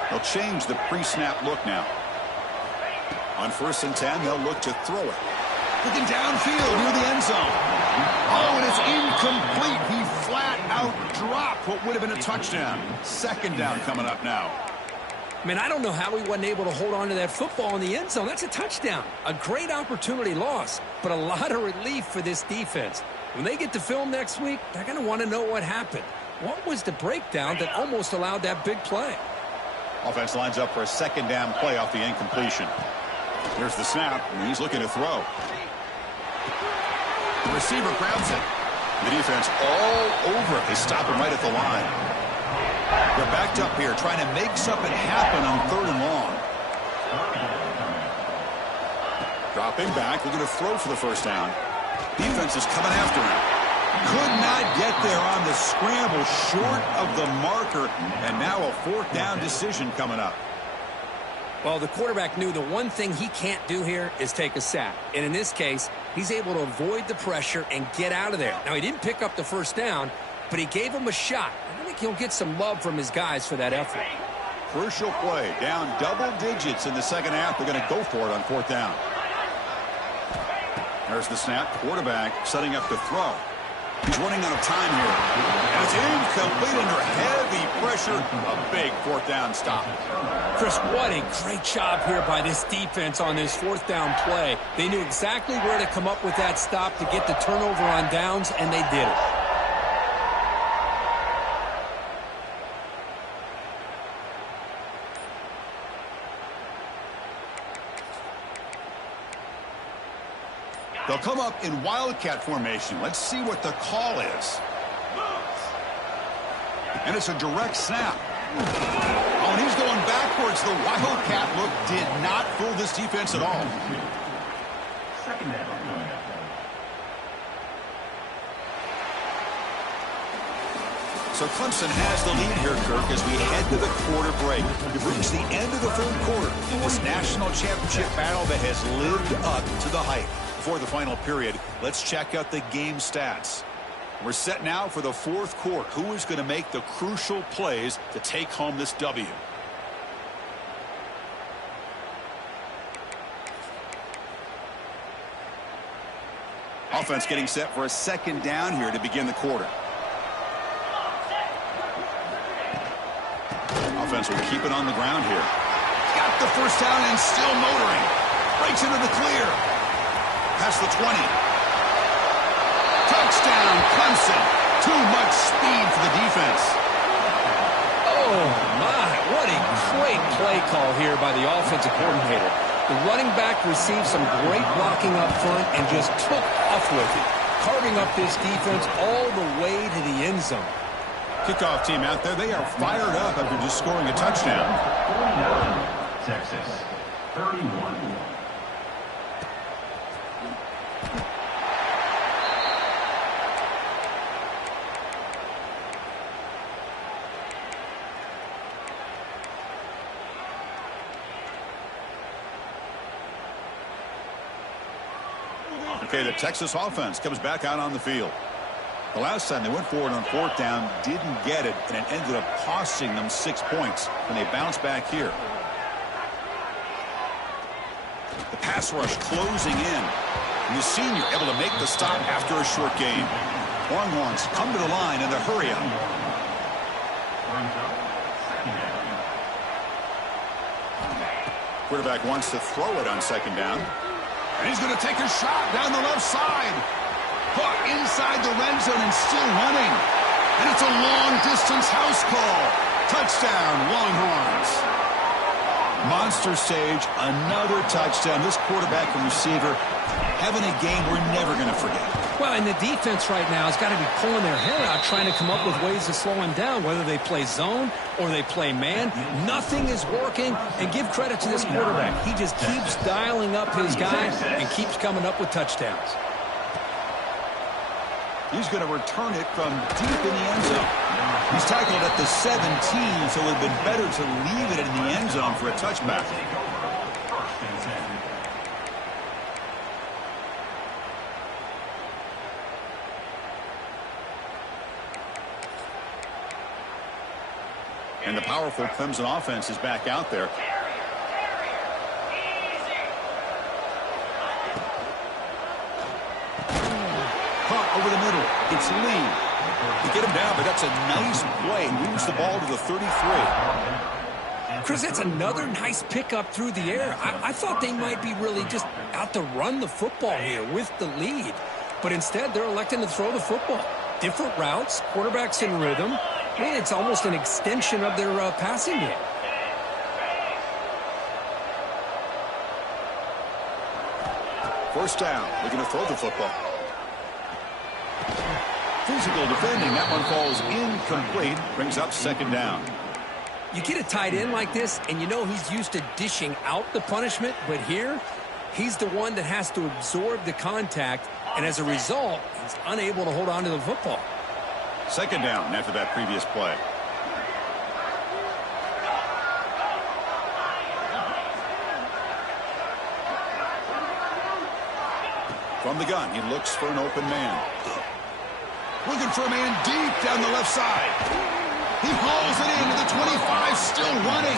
They'll change the pre-snap look now. On 1st and 10, they'll look to throw it. Looking downfield near the end zone. Oh, and it's incomplete. He flat out dropped what would have been a touchdown. Second down coming up now. Man, I don't know how he wasn't able to hold on to that football in the end zone. That's a touchdown. A great opportunity lost, but a lot of relief for this defense. When they get to film next week, they're going to want to know what happened. What was the breakdown that almost allowed that big play? Offense lines up for a second down play off the incompletion. Here's the snap, and he's looking to throw. The receiver grabs it. The defense all over it. They stop him right at the line. They're backed up here, trying to make something happen on 3rd and long. Dropping back, looking to throw for the first down. Defense is coming after him. Could not get there on the scramble, short of the marker, and now a 4th down decision coming up. Well, the quarterback knew the one thing he can't do here is take a sack. And in this case, he's able to avoid the pressure and get out of there. Now, he didn't pick up the first down, but he gave him a shot. I think he'll get some love from his guys for that effort. Crucial play. Down double digits in the second half. They're going to go for it on 4th down. There's the snap. Quarterback setting up to throw. He's running out of time here. And it's incomplete under heavy pressure. A big 4th down stop. Chris, what a great job here by this defense on this 4th down play. They knew exactly where to come up with that stop to get the turnover on downs, and they did it. They'll come up in Wildcat formation. Let's see what the call is. And it's a direct snap. Oh, and he's going backwards. The Wildcat look did not fool this defense at all. Second down. So Clemson has the lead here, Kirk, as we head to the quarter break. We've reached the end of the 3rd quarter in this national championship battle that has lived up to the hype. Before the final period, let's check out the game stats. We're set now for the 4th quarter. Who is going to make the crucial plays to take home this W? Offense getting set for a second down here to begin the quarter. Offense will keep it on the ground here. Got the first down and still motoring. Breaks into the clear. Past the 20. Touchdown, Clemson. Too much speed for the defense. Oh, my. What a great play call here by the offensive coordinator. The running back received some great blocking up front and just took off with it, carving up this defense all the way to the end zone. Kickoff team out there, they are fired up after just scoring a touchdown. 49, Texas, 31. Okay, the Texas offense comes back out on the field. The last time they went forward on fourth down, didn't get it, and it ended up costing them 6 points. And they bounce back here. The pass rush closing in. And the senior able to make the stop after a short gain. Longhorns come to the line in a hurry up. Quarterback wants to throw it on second down. And he's going to take a shot down the left side. Caught inside the red zone and still running. And it's a long-distance house call. Touchdown, Longhorns. Monster stage, another touchdown. This quarterback and receiver having a game we're never going to forget. Well, and the defense right now has got to be pulling their hair out, trying to come up with ways to slow him down, whether they play zone or they play man. Nothing is working, and give credit to this quarterback. He just keeps dialing up his guy and keeps coming up with touchdowns. He's going to return it from deep in the end zone. He's tackled at the 17, so it would have been better to leave it in the end zone for a touchback. And the powerful Clemson offense is back out there. Caught over the middle. It's Lee. To get him down, but that's a nice play. Moves the ball to the 33. Chris, that's another nice pickup through the air. I thought they might be really just out to run the football here with the lead. But instead, they're electing to throw the football. Different routes, quarterbacks in rhythm. Man, it's almost an extension of their passing game. First down. Looking to throw the football. Physical defending. That one falls incomplete. Brings up second down. You get a tight end like this, and you know he's used to dishing out the punishment. But here, he's the one that has to absorb the contact. And as a result, he's unable to hold on to the football. Second down after that previous play. From the gun, he looks for an open man. Looking for a man deep down the left side. He hauls it into the 25, still running.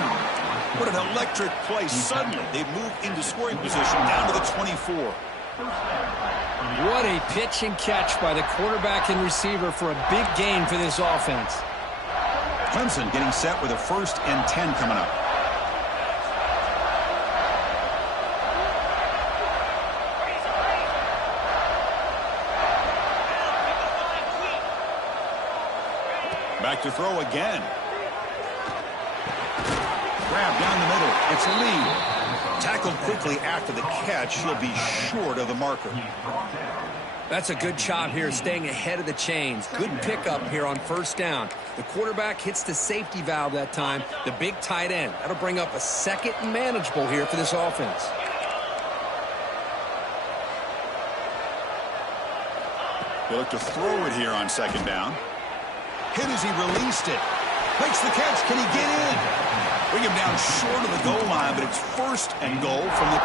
What an electric play. Suddenly, they move into scoring position down to the 24. What a pitch and catch by the quarterback and receiver for a big gain for this offense. Clemson getting set with a 1st and 10 coming up. Back to throw again. Grab down the middle. It's Lee. Tackled quickly after the catch. He'll be short of the marker. That's a good job here, staying ahead of the chains. Good pickup here on first down. The quarterback hits the safety valve that time. The big tight end. That'll bring up a second and manageable here for this offense. They look to throw it here on second down. Hit as he released it. Makes the catch. Can he get in? Bring him down short of the goal line, but it's 1st and goal from the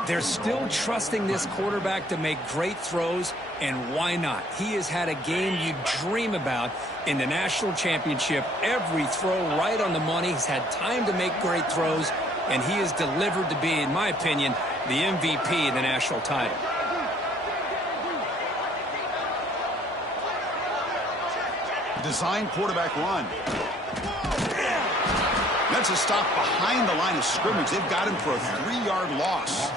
2. They're still trusting this quarterback to make great throws, and why not? He has had a game you dream about in the national championship. Every throw right on the money. He's had time to make great throws, and he has delivered to be, in my opinion, the MVP of the national title. Design quarterback run. That's a stop behind the line of scrimmage. They've got him for a 3-yard loss.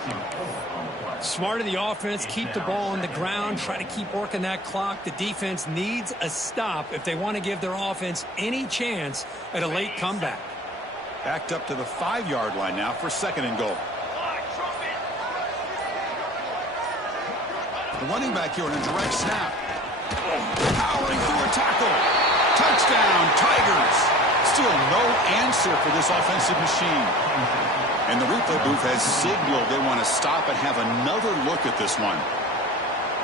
Smart of the offense, keep the ball on the ground, try to keep working that clock. The defense needs a stop if they want to give their offense any chance at a late comeback. Backed up to the 5-yard line now for 2nd and goal. The running back here on a direct snap. Powering through a tackle. Touchdown, Tigers. Still no answer for this offensive machine. And the replay booth has signaled they want to stop and have another look at this one.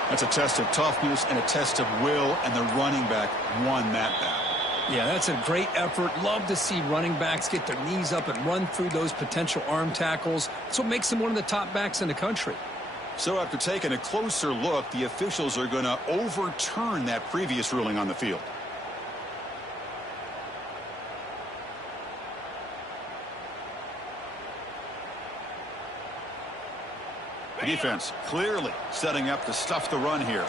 That's a test of toughness and a test of will, and the running back won that battle. Yeah, that's a great effort. Love to see running backs get their knees up and run through those potential arm tackles. That's what makes them one of the top backs in the country. So after taking a closer look, the officials are going to overturn that previous ruling on the field. The defense clearly setting up to stuff the run here.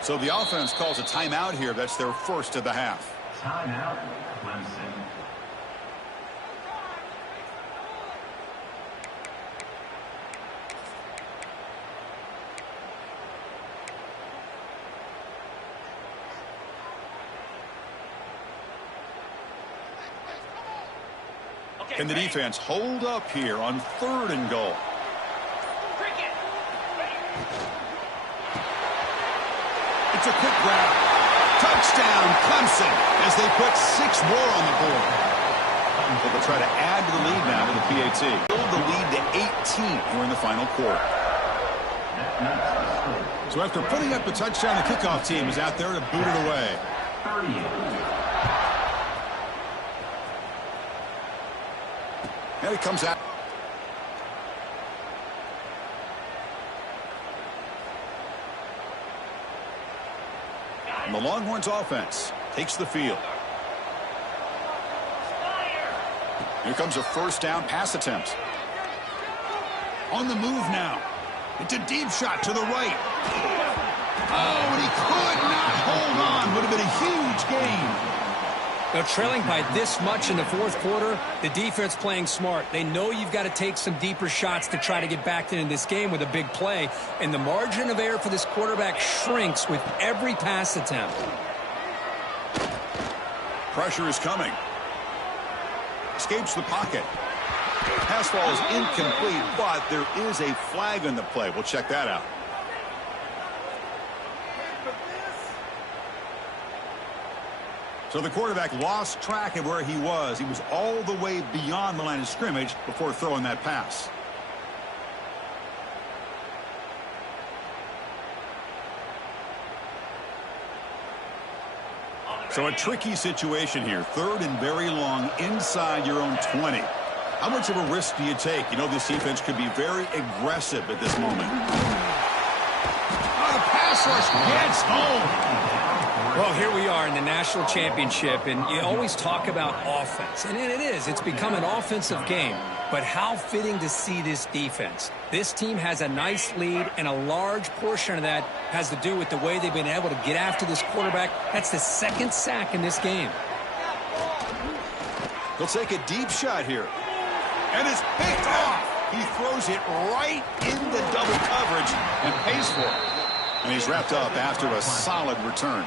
So the offense calls a timeout here. That's their first of the half. Timeout, Clemson. Can the defense hold up here on 3rd and goal? It's a quick grab. Touchdown, Clemson, as they put 6 more on the board. They'll try to add to the lead now to the PAT. Build the lead to 18 here in the final quarter. So after putting up the touchdown, the kickoff team is out there to boot it away. 38. And it comes out. And the Longhorns offense takes the field. Here comes a 1st down pass attempt. On the move now. It's a deep shot to the right. Oh, and he could not hold on. Would have been a huge gain. Now, trailing by this much in the 4th quarter, the defense playing smart. They know you've got to take some deeper shots to try to get back into this game with a big play. And the margin of error for this quarterback shrinks with every pass attempt. Pressure is coming. Escapes the pocket. Pass ball is incomplete, but there is a flag on the play. We'll check that out. So the quarterback lost track of where he was. He was all the way beyond the line of scrimmage before throwing that pass. So a tricky situation here. 3rd and very long inside your own 20. How much of a risk do you take? You know this defense could be very aggressive at this moment. Oh, the pass rush gets home. Well, here we are in the national championship, and you always talk about offense. And it is. It's become an offensive game. But how fitting to see this defense. This team has a nice lead, and a large portion of that has to do with the way they've been able to get after this quarterback. That's the 2nd sack in this game. They'll take a deep shot here. And it's picked off. He throws it right into double coverage and pays for it. And he's wrapped up after a solid return.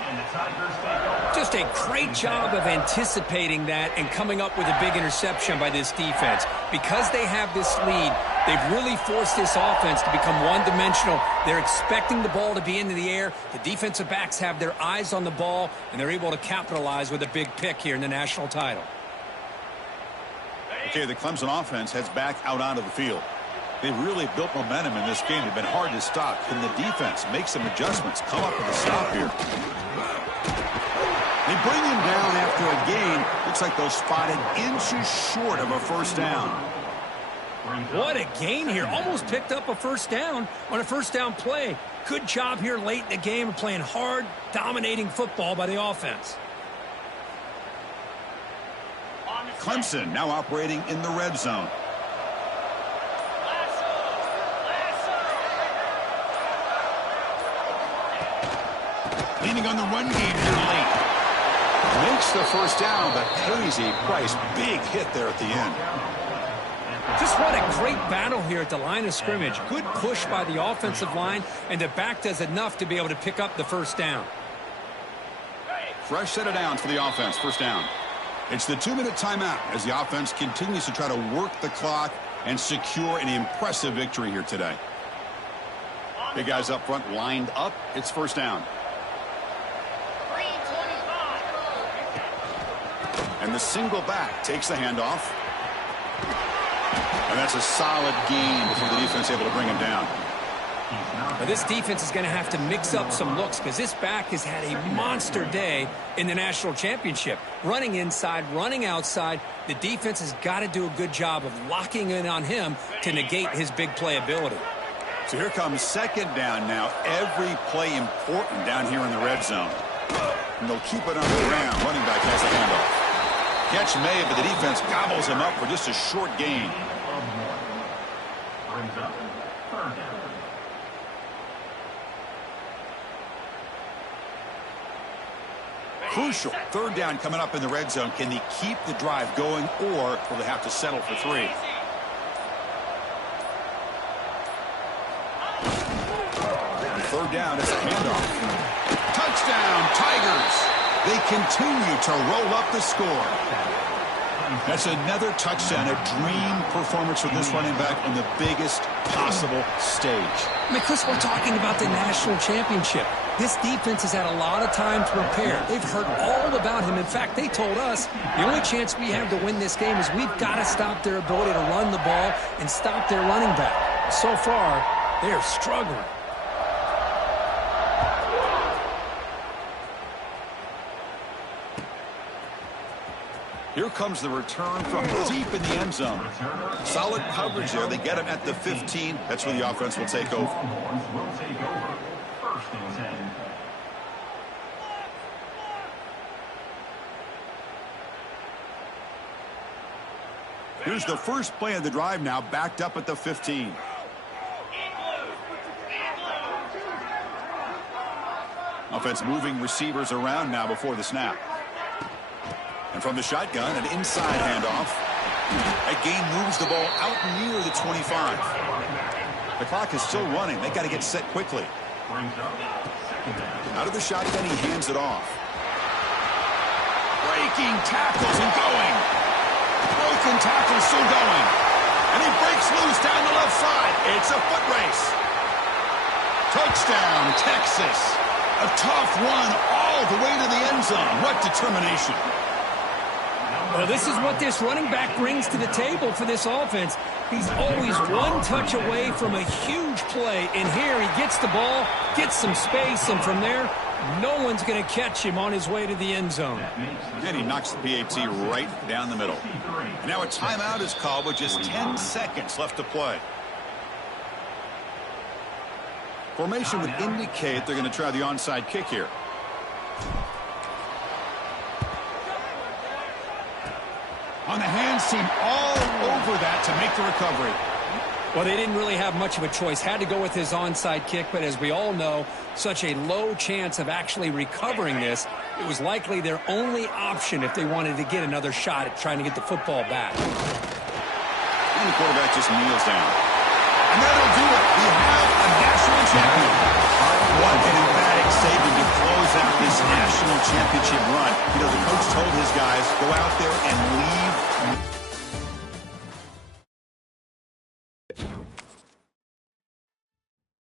Just a great job of anticipating that and coming up with a big interception by this defense. Because they have this lead, they've really forced this offense to become one-dimensional. They're expecting the ball to be into the air. The defensive backs have their eyes on the ball, and they're able to capitalize with a big pick here in the national title. Okay, the Clemson offense heads back out onto the field. They've really built momentum in this game. They've been hard to stop. Can the defense make some adjustments? Come up with a stop here. They bring him down after a gain. Looks like they'll spot it inches short of a 1st down. What a gain here. Almost picked up a 1st down on a 1st down play. Good job here late in the game of playing hard, dominating football by the offense. Clemson now operating in the red zone. Leaning on the run game here late. Makes the 1st down, but pays a price. Big hit there at the end. Just what a great battle here at the line of scrimmage. Good push by the offensive line, and the back does enough to be able to pick up the 1st down. Fresh set of downs for the offense. First down. It's the 2-minute timeout as the offense continues to try to work the clock and secure an impressive victory here today. Big guys up front lined up. It's first down. And the single back takes the handoff. And that's a solid gain before the defense able to bring him down. Now this defense is going to have to mix up some looks because this back has had a monster day in the national championship. Running inside, running outside. The defense has got to do a good job of locking in on him to negate his big play ability. So here comes second down now. Every play important down here in the red zone. And they'll keep it on the ground. Running back has the handoff. Catch made, but the defense gobbles him up for just a short gain. Brings up third down. Crucial. Third down coming up in the red zone. Can they keep the drive going, or will they have to settle for 3? Third down is a handoff. Touchdown, Tigers. They continue to roll up the score. That's another touchdown, a dream performance for this running back on the biggest possible stage. I mean, Chris, we're talking about the national championship. This defense has had a lot of time to prepare. They've heard all about him. In fact, they told us the only chance we have to win this game is we've got to stop their ability to run the ball and stop their running back. So far, they are struggling. Here comes the return from deep in the end zone. Solid coverage there. They get him at the 15. That's where the offense will take over. First and 10. Here's the first play of the drive now, backed up at the 15. Offense moving receivers around now before the snap. And from the shotgun, an inside handoff. That gain moves the ball out near the 25. The clock is still running. They got to get set quickly. Out of the shotgun, he hands it off. Breaking tackles and going. Broken tackle still going. And he breaks loose down the left side. It's a foot race. Touchdown, Texas. A tough run all the way to the end zone. What determination. Well, this is what this running back brings to the table for this offense. He's always one touch away from a huge play. And here he gets the ball, gets some space, and from there, no one's going to catch him on his way to the end zone. And he knocks the PAT right down the middle. And now a timeout is called with just 10 seconds left to play. Formation would indicate they're going to try the onside kick here. On the hands team all over that to make the recovery. Well, they didn't really have much of a choice. Had to go with his onside kick, but as we all know, such a low chance of actually recovering this. It was likely their only option if they wanted to get another shot at trying to get the football back. And the quarterback just kneels down. And that'll do it. We have a national champion. What an emphatic statement to close out this national championship run. You know, the coach told his guys, go out there and leave.